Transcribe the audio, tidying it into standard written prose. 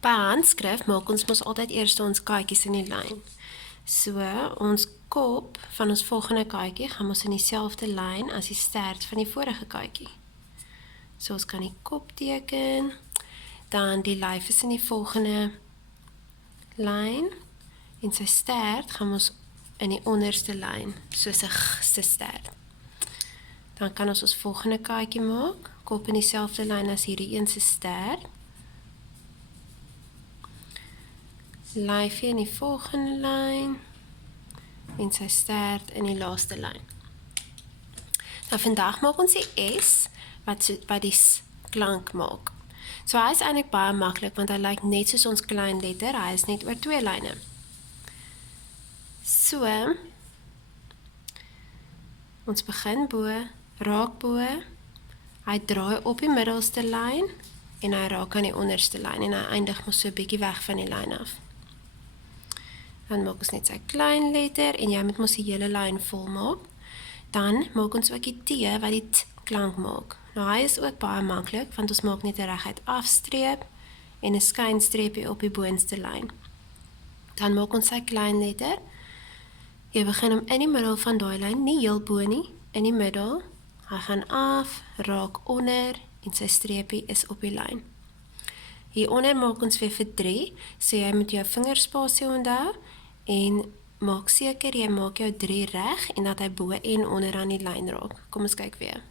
By handskrif maak ons mos altyd eers ons kaartjies in die lyn. So, ons kop van ons volgende kaartjie gaan ons in dieselfde lyn as die stert van die vorige kaartjie. So, ons kan die kop teken, dan die lyf is in die volgende lyn, en sy stert gaan ons in die onderste lyn, soos 'n se stert. Dan kan ons volgende kaartjie maak, kop in dieselfde lyn as hierdie een se stert. Lyfie in die volgende lyn, en sy stert in die laaste lyn. Nou vandag maak ons die S, wat die klank maak. So hy is eintlik baie maklik, want hy lyk net soos ons klein letter, hy is net oor 2 lyne. So, ons begin bo, raak bo, hy draai op die middelste lyn, en hy raak aan die onderste lyn, en hy eindig mos so 'n bietjie weg van die lyn af. Dan maak ons net sy klein letter, en jy moet mos die hele lyn vol maak. Dan maak ons ook die T, wat die T klank maak. Nou hy is ook baie maklik, want ons maak net 'n reguit afstreep, en 'n skynstreepie op die boonste lyn. Dan maak ons sy klein letter. Jy begin hom in die middel van daai lyn, nie heel bo nie, in die middel. Hy gaan af, raak onder, en sy streepie is op die lyn. Hieronder maak ons weer vir 3, so jy moet jou vingerspasie onthou, en maak seker jy maak jou 3 reg, en dat hy bo en onder aan die lyn raak. Kom ons kyk weer.